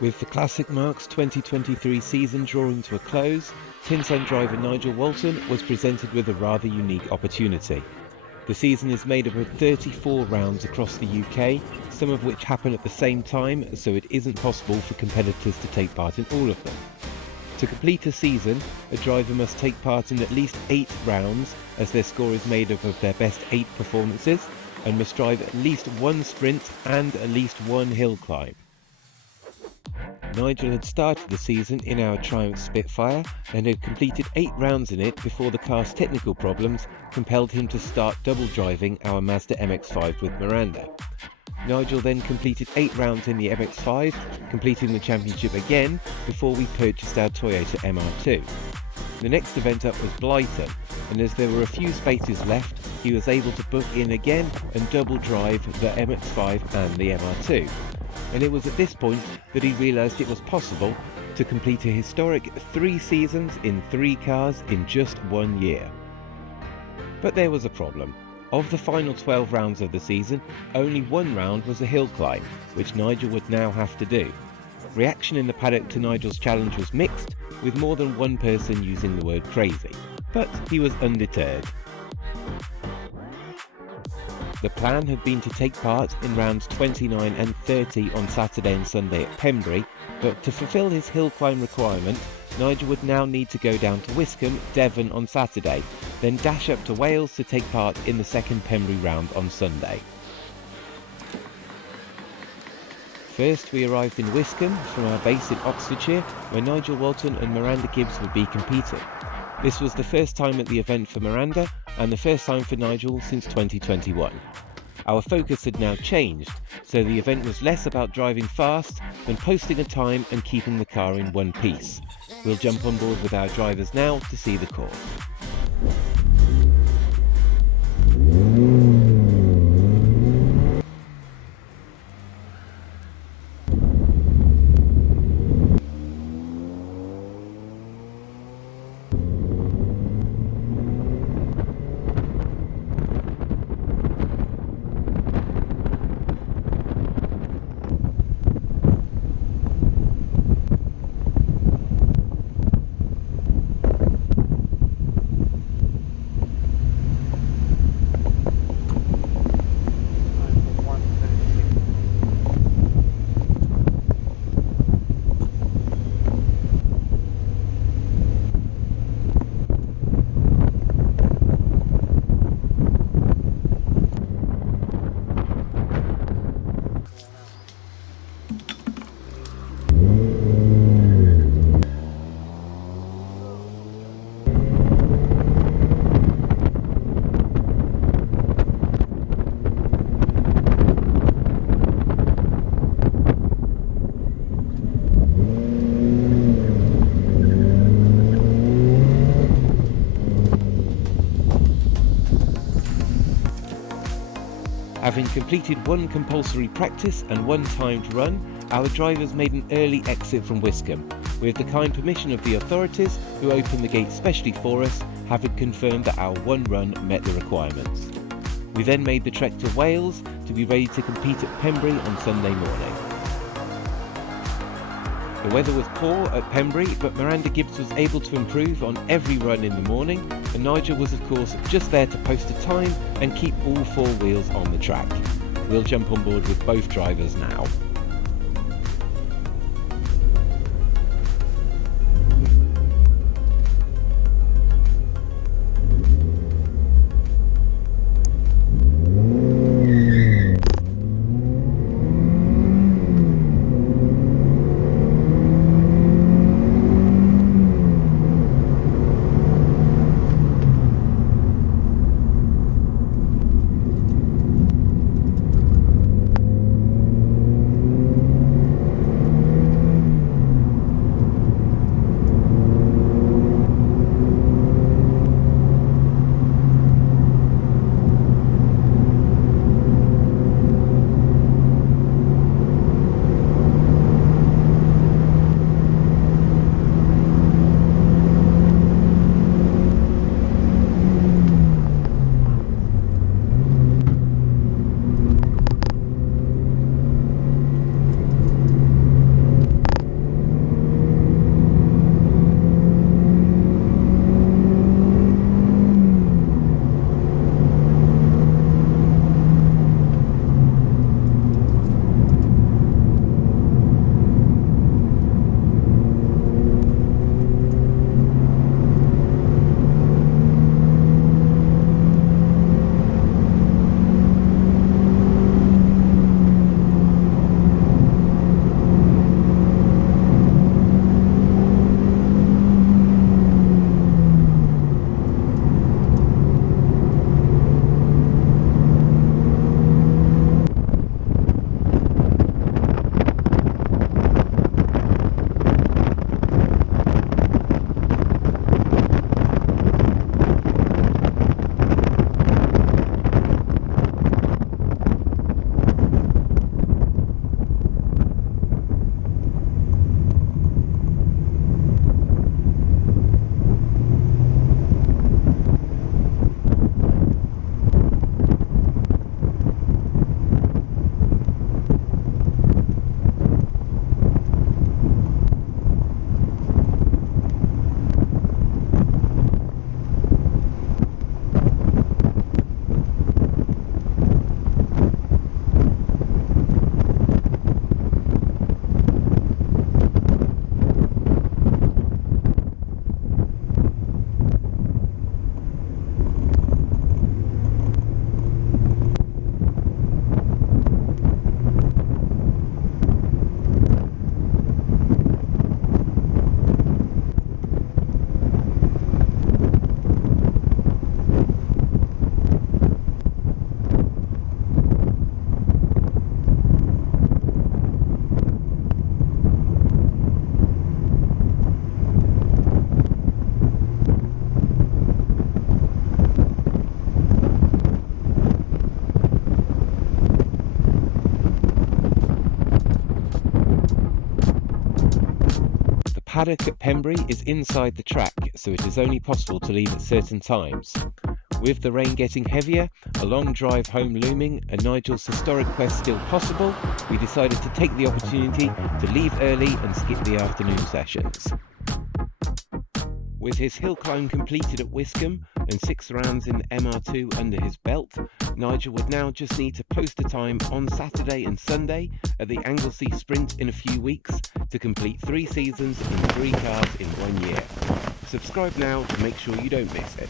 With the Classic Marks 2023 season drawing to a close, TinSan driver Nigel Walton was presented with a rather unique opportunity. The season is made up of 34 rounds across the UK, some of which happen at the same time, so it isn't possible for competitors to take part in all of them. To complete a season, a driver must take part in at least 8 rounds, as their score is made up of their best 8 performances, and must drive at least 1 sprint and at least 1 hill climb. Nigel had started the season in our Triumph Spitfire and had completed 8 rounds in it before the car's technical problems compelled him to start double driving our Mazda MX-5 with Miranda. Nigel then completed 8 rounds in the MX-5, completing the championship again before we purchased our Toyota MR2. The next event up was Blyton, and as there were a few spaces left, he was able to book in again and double drive the MX-5 and the MR2. And it was at this point that he realised it was possible to complete a historic 3 seasons in 3 cars in just 1 year. But there was a problem. Of the final 12 rounds of the season, only 1 round was a hill climb, which Nigel would now have to do. Reaction in the paddock to Nigel's challenge was mixed, with more than one person using the word crazy. But he was undeterred. The plan had been to take part in rounds 29 and 30 on Saturday and Sunday at Pembrey, but to fulfil his hill climb requirement, Nigel would now need to go down to Wiscombe, Devon on Saturday, then dash up to Wales to take part in the second Pembrey round on Sunday. First we arrived in Wiscombe from our base in Oxfordshire, where Nigel Walton and Miranda Gibbs would be competing. This was the first time at the event for Miranda, and the first time for Nigel since 2021. Our focus had now changed, so the event was less about driving fast than posting a time and keeping the car in one piece. We'll jump on board with our drivers now to see the course. Having completed 1 compulsory practice and 1 timed run, our drivers made an early exit from Wiscombe, with the kind permission of the authorities, who opened the gate specially for us, having confirmed that our 1 run met the requirements. We then made the trek to Wales to be ready to compete at Pembrey on Sunday morning. The weather was poor at Pembrey, but Miranda Gibbs was able to improve on every run in the morning, and Nigel was of course just there to post a time and keep all 4 wheels on the track. We'll jump on board with both drivers now. paddock at Pembrey is inside the track, so it is only possible to leave at certain times. With the rain getting heavier, a long drive home looming, and Nigel's historic quest still possible, we decided to take the opportunity to leave early and skip the afternoon sessions. With his hill climb completed at Wiscombe and 6 rounds in the MR2 under his belt, Nigel would now just need to post a time on Saturday and Sunday at the Anglesey Sprint in a few weeks to complete 3 seasons in 3 cars in 1 year. Subscribe now to make sure you don't miss it.